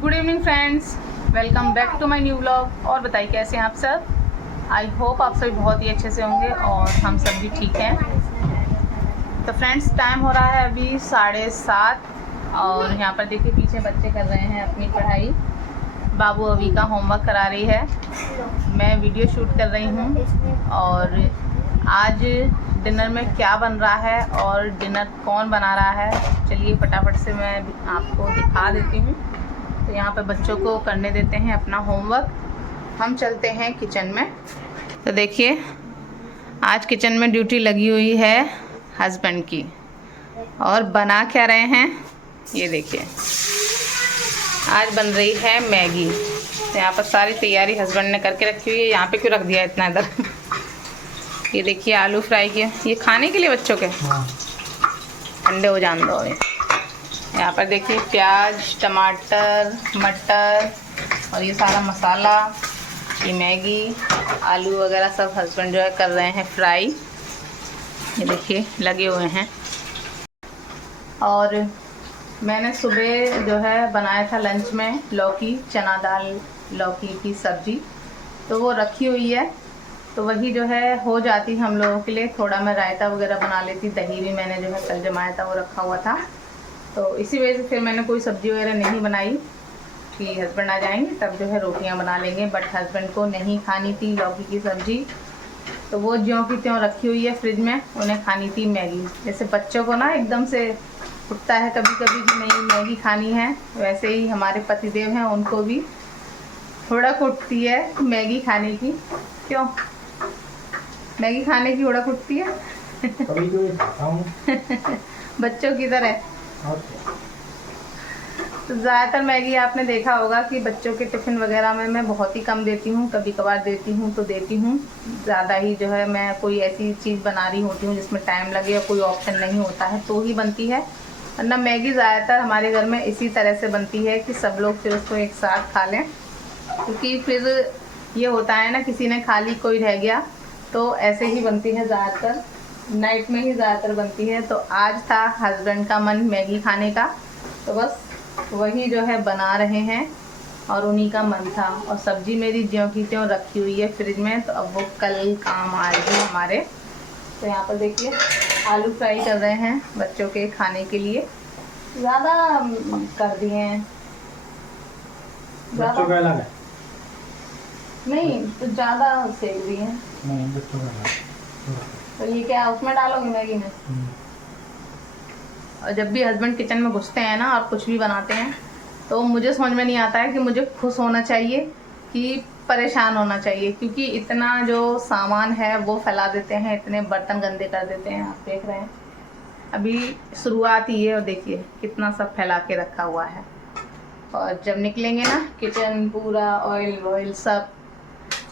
Good evening friends, welcome back to my new vlog. और बताइए कैसे हैं आप सब। आई होप आप सभी बहुत ही अच्छे से होंगे और हम सब भी ठीक हैं। तो फ्रेंड्स, टाइम हो रहा है अभी 7:30 और यहाँ पर देखिए पीछे बच्चे कर रहे हैं अपनी पढ़ाई। बाबू अभी का होमवर्क करा रही है, मैं वीडियो शूट कर रही हूँ। और आज डिनर में क्या बन रहा है और डिनर कौन बना रहा है, चलिए फटाफट से मैं आपको दिखा देती हूँ। तो यहाँ पर बच्चों को करने देते हैं अपना होमवर्क, हम चलते हैं किचन में। तो देखिए आज किचन में ड्यूटी लगी हुई है हस्बैंड की। और बना क्या रहे हैं ये देखिए, आज बन रही है मैगी। तो यहाँ पर सारी तैयारी हस्बैंड ने करके रखी हुई है। यहाँ पे क्यों रख दिया इतना इधर ये देखिए आलू फ्राई किए, ये खाने के लिए बच्चों के, ठंडे हो जान दो अभी। यहाँ पर देखिए प्याज, टमाटर, मटर और ये सारा मसाला, ये मैगी, आलू वगैरह सब हस्बैंड जो है कर रहे हैं फ्राई। ये देखिए लगे हुए हैं। और मैंने सुबह जो है बनाया था लंच में लौकी, चना दाल लौकी की सब्जी, तो वो रखी हुई है। तो वही जो है हो जाती हम लोगों के लिए। थोड़ा मैं रायता वगैरह बना लेती, दही भी मैंने जो है कल जमाया था वो रखा हुआ था। तो इसी वजह से फिर मैंने कोई सब्ज़ी वगैरह नहीं बनाई कि हस्बैंड आ जाएंगे तब जो है रोटियां बना लेंगे। बट हस्बैंड को नहीं खानी थी लौकी की सब्ज़ी, तो वो ज्यों की त्यों रखी हुई है फ्रिज में। उन्हें खानी थी मैगी। जैसे बच्चों को ना एकदम से उठता है कभी कभी कि नहीं मैगी खानी है, वैसे ही हमारे पतिदेव हैं, उनको भी हुड़क उठती है मैगी खाने की। क्यों मैगी खाने की हुड़क उठती है? कभी कभी खाता हूँ बच्चों की तरह। तो ज़्यादातर मैगी आपने देखा होगा कि बच्चों के टिफ़िन वगैरह में मैं बहुत ही कम देती हूँ, कभी कभार देती हूँ तो देती हूँ। ज़्यादा ही जो है मैं कोई ऐसी चीज़ बना रही होती हूँ जिसमें टाइम लगे या कोई ऑप्शन नहीं होता है तो ही बनती है। वरना मैगी ज़्यादातर हमारे घर में इसी तरह से बनती है कि सब लोग फिर उसको एक साथ खा लें। क्योंकि फिर ये होता है ना, किसी ने खा ली कोई रह गया, तो ऐसे ही बनती है ज़्यादातर, नाइट में ही ज़्यादातर बनती है। तो आज था हस्बैंड का मन मैगी खाने का, तो बस वही जो है बना रहे हैं और उन्हीं का मन था। और सब्ज़ी मेरी ज्यों की त्यों रखी हुई है फ्रिज में, तो अब वो कल काम आएगी हमारे। तो यहाँ पर देखिए आलू फ्राई कर रहे हैं बच्चों के खाने के लिए। ज़्यादा कर दिए हैं, बच्चों का अलग है नहीं तो ज़्यादा सेक दिए हैं। नहीं, बच्चों का अलग है। तो ये क्या उसमें डालोगे मैगी में? और जब भी हस्बैंड किचन में घुसते हैं ना और कुछ भी बनाते हैं तो मुझे समझ में नहीं आता है कि मुझे खुश होना चाहिए कि परेशान होना चाहिए। क्योंकि इतना जो सामान है वो फैला देते हैं, इतने बर्तन गंदे कर देते हैं। आप देख रहे हैं अभी शुरुआत ही है और देखिए कितना सब फैला के रखा हुआ है। और जब निकलेंगे ना किचन पूरा ऑयल वॉयल सब,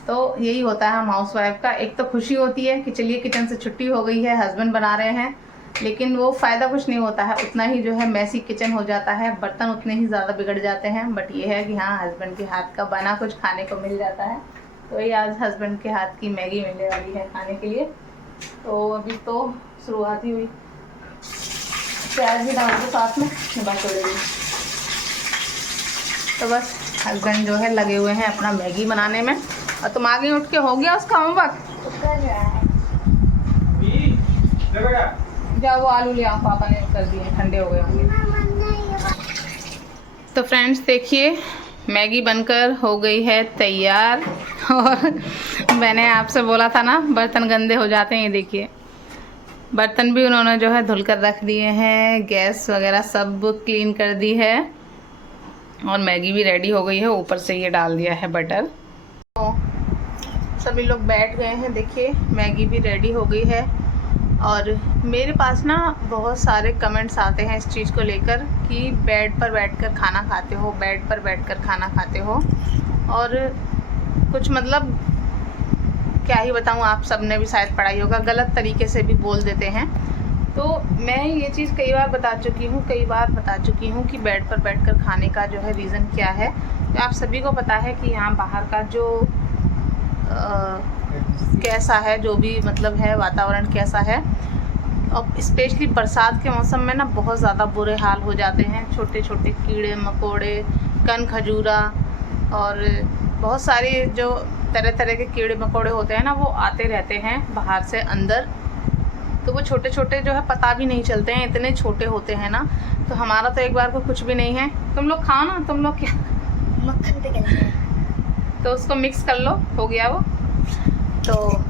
तो यही होता है हम हाउस वाइफ का। एक तो खुशी होती है कि चलिए किचन से छुट्टी हो गई है, हस्बैंड बना रहे हैं, लेकिन वो फ़ायदा कुछ नहीं होता है। उतना ही जो है मैसी किचन हो जाता है, बर्तन उतने ही ज़्यादा बिगड़ जाते हैं। बट ये है कि हाँ हस्बैंड के हाथ का बना कुछ खाने को मिल जाता है। तो ये आज हस्बैंड के हाथ की मैगी मिलने वाली है खाने के लिए। तो अभी तो शुरुआत ही हुई, प्याज भी डाल दो साथ में, बस हो जाएगी। तो बस हस्बैंड जो है लगे हुए हैं अपना मैगी बनाने में। और तुम आगे उठ के हो गया उसका होमवर्क? जाओ वो आलू ले आओ, पापा ने कर दिए, ठंडे हो गए होंगे। तो फ्रेंड्स देखिए मैगी बनकर हो गई है तैयार। और मैंने आपसे बोला था ना बर्तन गंदे हो जाते हैं, ये देखिए बर्तन भी उन्होंने जो है धुल कर रख दिए हैं, गैस वगैरह सब क्लीन कर दी है और मैगी भी रेडी हो गई है। ऊपर से ये डाल दिया है बटर। तो सभी लोग बैठ गए हैं, देखिए मैगी भी रेडी हो गई है। और मेरे पास ना बहुत सारे कमेंट्स आते हैं इस चीज़ को लेकर कि बेड पर बैठकर खाना खाते हो, बेड पर बैठकर खाना खाते हो। और कुछ मतलब क्या ही बताऊँ, आप सब ने भी शायद पढ़ा ही होगा, गलत तरीके से भी बोल देते हैं। तो मैं ये चीज़ कई बार बता चुकी हूँ कि बेड पर बैठकर खाने का जो है रीज़न क्या है। तो आप सभी को पता है कि यहाँ बाहर का जो कैसा है, जो भी मतलब है वातावरण कैसा है। अब स्पेशली बरसात के मौसम में ना बहुत ज़्यादा बुरे हाल हो जाते हैं। छोटे छोटे कीड़े मकोड़े कन खजूरा और बहुत सारे जो तरह तरह के कीड़े मकोड़े होते हैं ना, वो आते रहते हैं बाहर से अंदर। तो वो छोटे छोटे जो है पता भी नहीं चलते हैं, इतने छोटे होते हैं ना। तो हमारा तो एक बार को कुछ भी नहीं है। तुम लोग खाओ ना, तुम लोग क्या मक्खन पे करते हैं। तो उसको मिक्स कर लो, हो गया वो। तो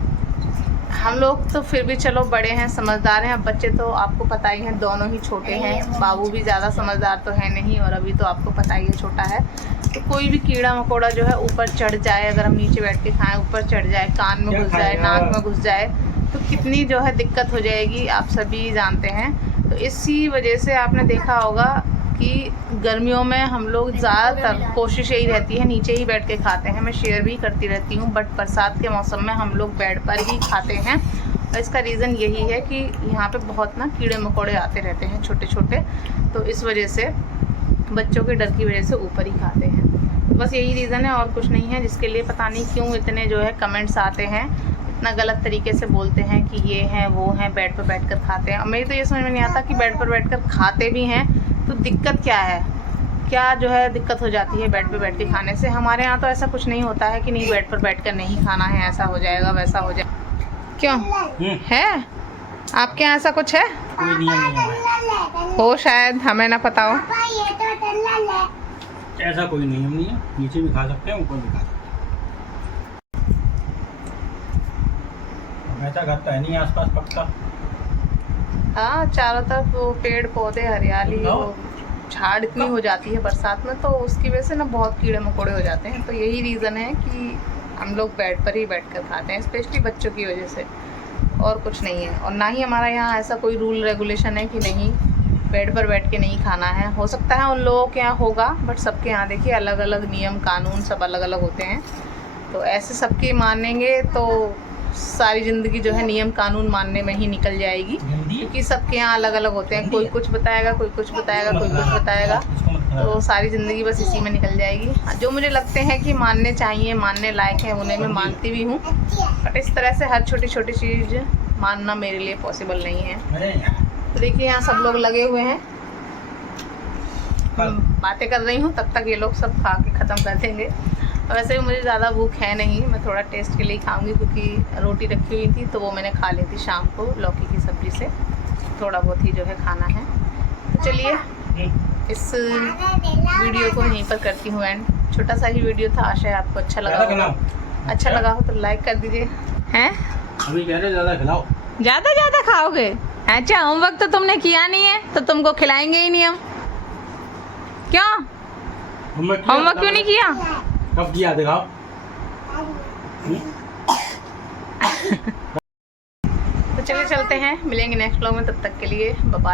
हम लोग तो फिर भी चलो बड़े हैं, समझदार हैं। अब बच्चे तो आपको पता ही है, दोनों ही छोटे हैं। बाबू भी ज़्यादा समझदार तो है नहीं, और अभी तो आपको पता ही है छोटा है। तो कोई भी कीड़ा मकोड़ा जो है ऊपर चढ़ जाए, अगर हम नीचे बैठ के खाएं, ऊपर चढ़ जाए, कान में घुस जाए, नाक में घुस जाए, तो कितनी जो है दिक्कत हो जाएगी, आप सभी जानते हैं। तो इसी वजह से आपने देखा होगा कि गर्मियों में हम लोग ज़्यादातर कोशिश यही रहती है नीचे ही बैठ के खाते हैं। मैं शेयर भी करती रहती हूँ, बट बरसात के मौसम में हम लोग बेड पर ही खाते हैं। और इसका रीज़न यही है कि यहाँ पे बहुत ना कीड़े मकोड़े आते रहते हैं छोटे छोटे, तो इस वजह से बच्चों के डर की वजह से ऊपर ही खाते हैं। तो बस यही रीज़न है और कुछ नहीं है, जिसके लिए पता नहीं क्यों इतने जो है कमेंट्स आते हैं, इतना गलत तरीके से बोलते हैं कि ये है वो है, बेड पर बैठ कर खाते हैं। और मेरी तो ये समझ में नहीं आता कि बेड पर बैठ कर खाते भी हैं तो दिक्कत क्या है, क्या जो है दिक्कत हो जाती है बेड पर बैठ के खाने से। हमारे यहाँ तो ऐसा कुछ नहीं होता है कि नहीं बेड पर बैठ कर नहीं खाना है, ऐसा हो जाएगा वैसा हो जाएगा। क्यों है आपके यहाँ ऐसा कुछ है? कोई नियम नहीं है, हो शायद, हमें ना पता हो। ऐसा कोई नियम नहीं है। नीचे भी खा सकते हैं, ऊपर भी खा सकते हैं। ऐसा घर तो है नहीं आसपास पक्का। हाँ, चारों तरफ वो पेड़ पौधे हरियाली, वो झाड़ इतनी हो जाती है बरसात में, तो उसकी वजह से ना बहुत कीड़े मकोड़े हो जाते हैं। तो यही रीज़न है कि हम लोग बेड पर ही बैठ कर खाते हैं, स्पेशली बच्चों की वजह से, और कुछ नहीं है। और ना ही हमारा यहाँ ऐसा कोई रूल रेगुलेशन है कि नहीं बेड पर बैठ के नहीं खाना है। हो सकता है उन लोगों के यहाँ होगा, बट सबके यहाँ देखिए अलग अलग नियम कानून सब अलग अलग होते हैं। तो ऐसे सबके मानेंगे तो सारी ज़िंदगी जो है नियम कानून मानने में ही निकल जाएगी, क्योंकि सबके यहाँ अलग अलग होते हैं। कोई कुछ बताएगा, कोई कुछ बताएगा, कोई कुछ बताएगा, तो सारी ज़िंदगी बस इसी में निकल जाएगी। जो मुझे लगते हैं कि मानने चाहिए, मानने लायक है, उन्हें मैं मानती भी हूँ, बट इस तरह से हर छोटी छोटी चीज़ मानना मेरे लिए पॉसिबल नहीं है। तो देखिए यहाँ सब लोग लगे हुए हैं, बातें कर रही हूँ, तब तक ये लोग सब खा के ख़त्म कर देंगे। और वैसे भी मुझे ज़्यादा भूख है नहीं, मैं थोड़ा टेस्ट के लिए खाऊंगी, क्योंकि रोटी रखी हुई थी तो वो मैंने खा ली थी शाम को लौकी की सब्ज़ी से। थोड़ा बहुत ही जो है खाना है। तो चलिए इस वीडियो को यहीं पर करती हूँ एंड। छोटा सा ही वीडियो था, आशा है आपको अच्छा लगा होगा। अच्छा लगा हो तो लाइक कर दीजिए। हैं अभी कह रहे ज़्यादा खिलाओ, ज़्यादा ज़्यादा खाओगे? अच्छा, होमवर्क तो तुमने किया नहीं है तो तुमको खिलाएंगे ही नहीं हम। क्यों होमवर्क क्यों नहीं किया? कब किया दिखाओ। तो चलिए चलते हैं, मिलेंगे नेक्स्ट व्लॉग में, तब तक के लिए बाय बाय।